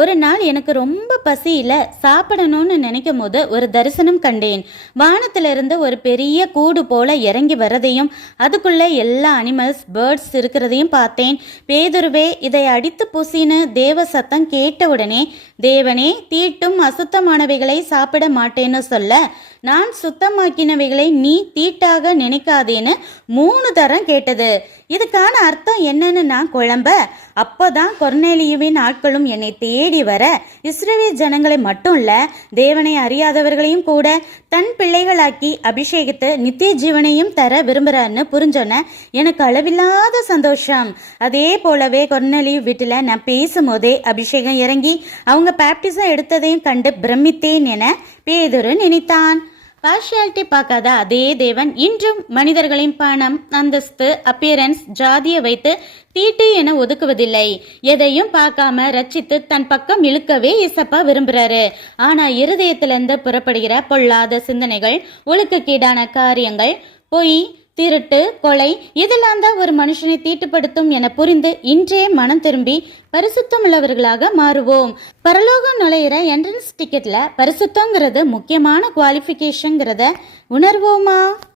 ஒரு நாள் எனக்கு ரொம்ப பசியில சாப்பிடணும்னு நினைக்கும் போது ஒரு தரிசனம் கண்டேன். வானத்திலிருந்து ஒரு பெரிய கூடு போல இறங்கி வரதையும் அதுக்குள்ள எல்லா அனிமல்ஸ் பேர்ட்ஸ் இருக்கிறதையும் பார்த்தேன். பேதுருவே, இதை அடித்து புசின்னு தேவ சத்தம் கேட்டவுடனே, தேவனே, தீட்டும் அசுத்தமானவைகளை சாப்பிட மாட்டேன்னு சொல்ல, நான் சுத்தமாக்கினவைகளை நீ தீட்டாக நினைக்காதேன்னு 3 தரம் கேட்டது. இதுக்கான அர்த்தம் என்னன்னு நான் குழம்ப, அப்போதான் கொர்நேலியுவின் ஆட்களும் என்னை தேடி வர, இஸ்ரவேல் ஜனங்களை மட்டும் இல்ல, தேவனை அறியாதவர்களையும் கூட தன் பிள்ளைகளாக்கி அபிஷேகித்து நித்திய ஜீவனையும் தர விரும்புறான்னு புரிஞ்சோன்ன எனக்கு அளவில்லாத சந்தோஷம். அதே போலவே கொர்நேலியு வீட்டில் நான் பேசும்போதே அபிஷேகம் இறங்கி அவங்க பேப்டிசம் எடுத்ததையும் கண்டு பிரமித்தேன் என பேதுரு நினைத்தான். பார்ஷியாலிட்டி பார்க்காத அதே தேவன் இன்றும் மனிதர்களின் பணம், அந்தஸ்து, அப்பியரன்ஸ், ஜாதியை வைத்து தீட்டு என ஒதுக்குவதில்லை. எதையும் பார்க்காம ரட்சித்து தன் பக்கம் இழுக்கவே இசப்பா விரும்புறாரு. ஆனா இருதயத்திலிருந்து புறப்படுகிற பொல்லாத சிந்தனைகள், ஒழுக்கக்கீடான காரியங்கள், பொய், திருட்டு, கொலை, இதெல்லாம் தான் ஒரு மனுஷனை தீட்டுப்படுத்தும் என புரிந்து இன்றே மனம் திரும்பி பரிசுத்தமுள்ளவர்களாக மாறுவோம். பரலோகம் நுழையிற என்ட்ரன்ஸ் டிக்கெட்ல பரிசுத்தங்கிறது முக்கியமான குவாலிஃபிகேஷன்ங்கிறத உணர்வோமா?